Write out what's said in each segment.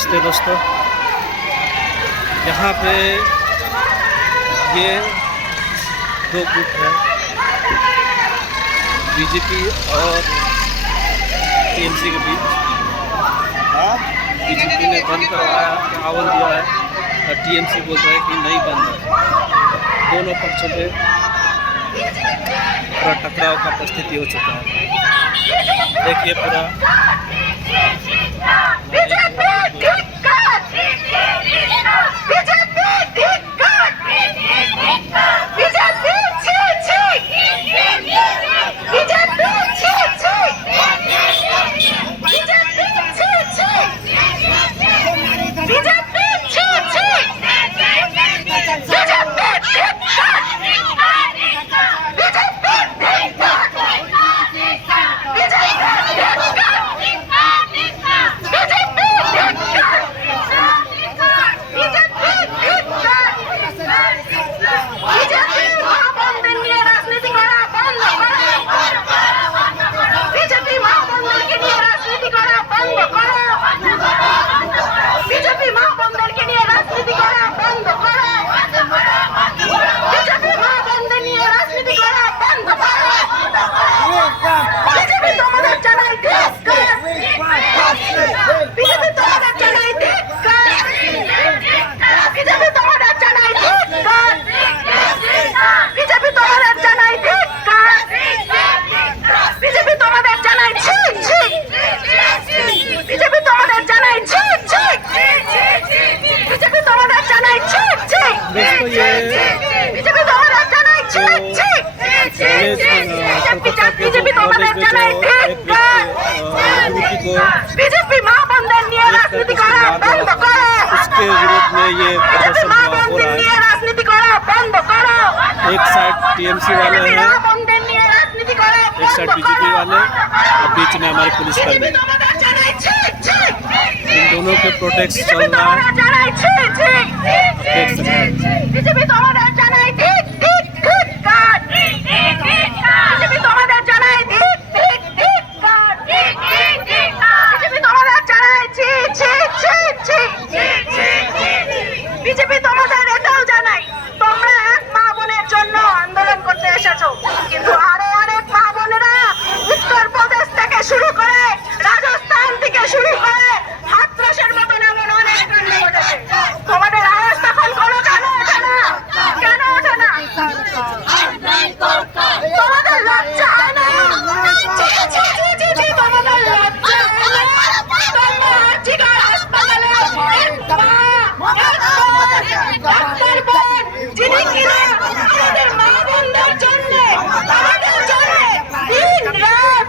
नमस्ते दोस्तों। यहाँ पे ये दो ग्रुप है, बीजेपी और टीएमसी के बीच। बीजेपी ने बंद करवाया, आह्वान दिया है और टीएमसी बोल रहा है कि नहीं बंद है। दोनों पक्षों पे पूरा टकराव का परिस्थिति हो चुका है। देखिए पूरा बीजेपी महाबंधन निये राजनीति करा बंद करो। उसके विरोध में ये प्रदर्शन हो रहा है। राजनीति करा बंद करो। एक साइड टीएमसी वाले हैं, एक साइड बीजेपी वाले और बीच में हमारे पुलिसकर्मी। इन दोनों के प्रोटेस्ट चल रहा है, देख सकते हैं। বিজেপি তোমাদের এটাও জানাই, তোমরা এক মা বোনের জন্য আন্দোলন করতে এসেছো, কিন্তু আরো অনেক মা বোনেরা উত্তরপ্রদেশ থেকে শুরু করে রাজস্থান থেকে শুরু করে হাতরাসের মতন এমন অনেক কাণ্ড ঘটেছে। তোমাদের আওয়াজ তখন কোনো কেন ওঠে না? কেন ওঠে না? তোমাদের লজ্জা হয় না? তোমাদের লজ্জা হয় না? তোমরা জিগার হাসপাতালে ডাক্তার বোন যিনি কিনা আমাদের মা বোনদের জন্য, আমাদের জন্য দিন রাত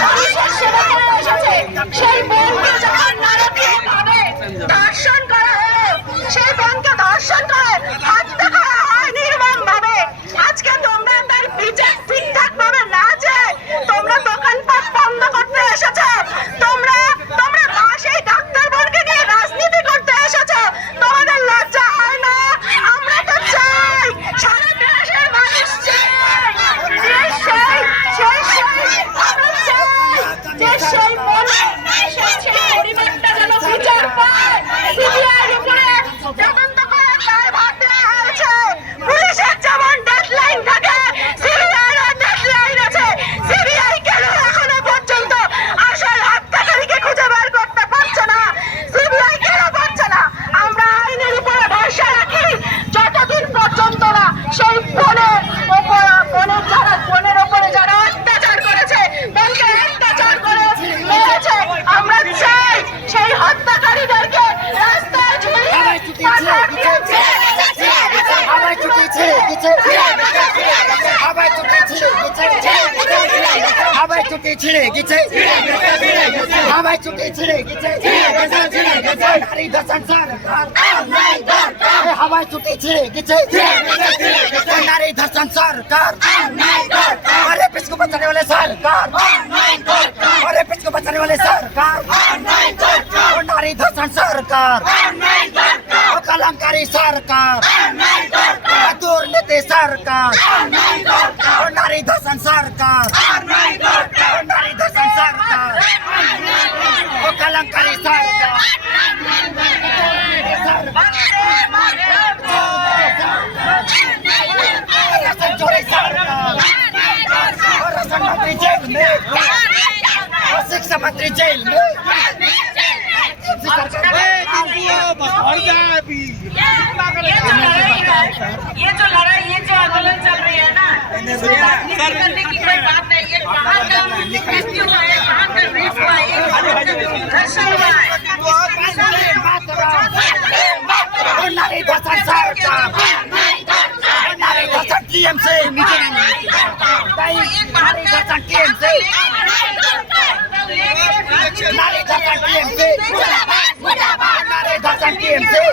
মানুষের সেবা করে এসেছে, সেই বোনকে যখন নারকীয়ভাবে ধর্ষণ করা হলো, সেই বোনকে ধর্ষণ করে হত্যা করা হয় নির্মমভাবে। আজকে তোমরা তার বিচার ঠিকঠাক ভাবে না চেয়ে তোমরা দোকানপাট বন্ধ করতে এসেছো। তোমরা সেই ডাক্তার বোনকে নিয়ে রাজনীতি করতে এসেছো। তোমাদের লজ্জা হয় না? আমরা তো চাই, সারা দেশের মানুষ চাই, আমরা চাই যে সেই পরিবারটা যেন বিচার পায়। সিবিআইয়ের উপরে তদন্ত করার দায়ভার দেওয়া হয়েছে। পুলিশের যেমন ডেডলাইন থাকে, সিবিআইয়েরও ডেডলাইন আছে। সিবিআই কেন এখনো পর্যন্ত আসল হত্যাকারীকে খুঁজে বের করতে পারছে না? সিবিআই কেন পারছে না? আমরা আইনের উপরে ভরসা রাখি যতদিন পর্যন্ত না সেই বোনের উপরে যারা অত্যাচার করেছে, বোনকে অত্যাচার করে মেরেছে, আমরা চাই সেই হত্যাকারীদেরকে রাস্তায় ঝুলিয়ে ছিঁড়ে গেছে, হাওয়ায় ছুটে ছিঁড়ে গেছে, নারী ধর্ষণ সরকার, হাওয়ায় ছুটে ছিঁড়ে গেছে, नारी धर्षण सरकार, अरे पिछको बचाने वाले सरकार, अरे पिछको बचाने वाले सरकार, नारी धर्षण सरकार, कलंकारी सरकार, दुर्नीति सरकार, नारी धर्षण सरकार, नारी धर्षण सरकार, कलंकारी सरकार। मुख्यमंत्री जेल में ये जो लड़ाई ये जो आंदोलन चल रही है ना, करने की कोई बात नहीं। ये कहाँ का मृत्यु हुआ है, कहाँ का रेप हुआ है, कहाँ का धर्षण हुआ है। नारी धर्षण सरकार, नारी धर्षण टीएमसी, नारी धर्षण टीएमसी, नारी धर्षण टीएमसी, नारी धर्षण टीएमसी,